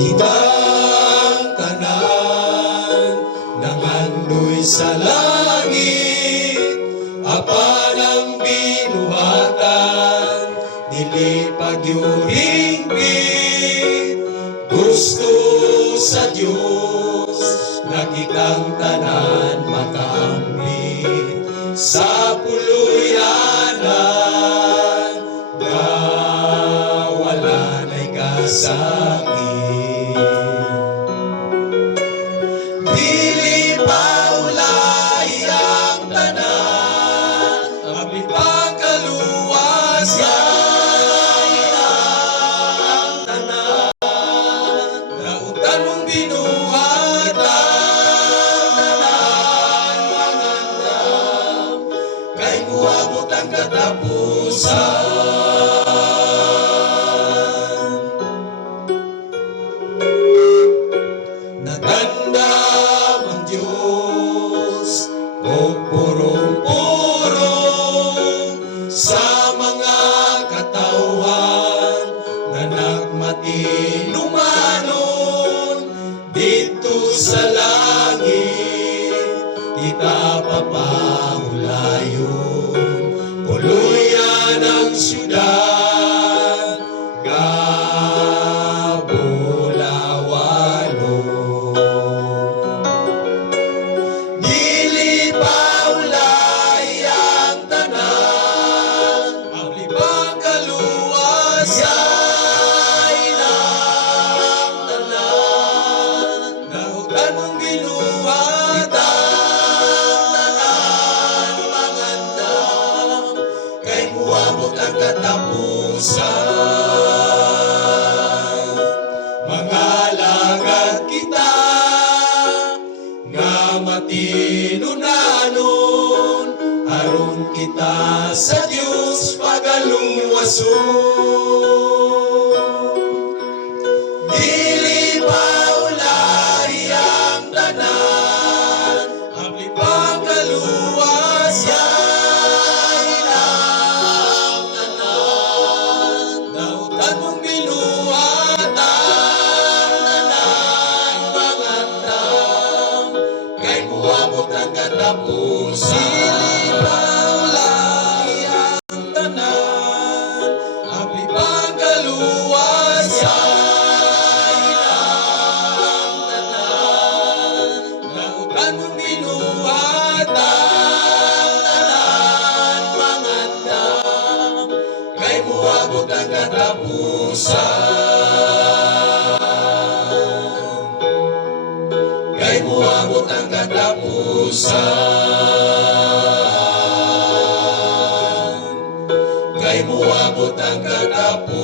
Itang tanan nangandoy sa langit, apan ang binuhatan dili pagyuringpit. Gusto sa Dios nga kitang tanan makaambit sa puluyanan nga wala na'y kasakit. Dili paulay ang tanan, abli pagkaluwasan ang tanan. Dautan mong binuhatan tanan mangandam, kay muabot ang katapusan. Nagandam ang Diyos o purong-purong sa mga katawhan na nagmatinumanon dito sa langit. Kita papahulayon puluyan ang syudad uabot ang katapusan. Mangalagad kita nga matinunanon, aron kita sa Dios pagaluwason. Dili paulay ang tanan, abli pagkaluwasan. Uabot ang katapusan. Dili paulay ang tanan, abli pagkaluwasan ang tanan. Nautan mong binuhatan tanan mangandam, kay muabot ang katapusan. Kay muabot ang katapusan. Kay muabot ang katapusan.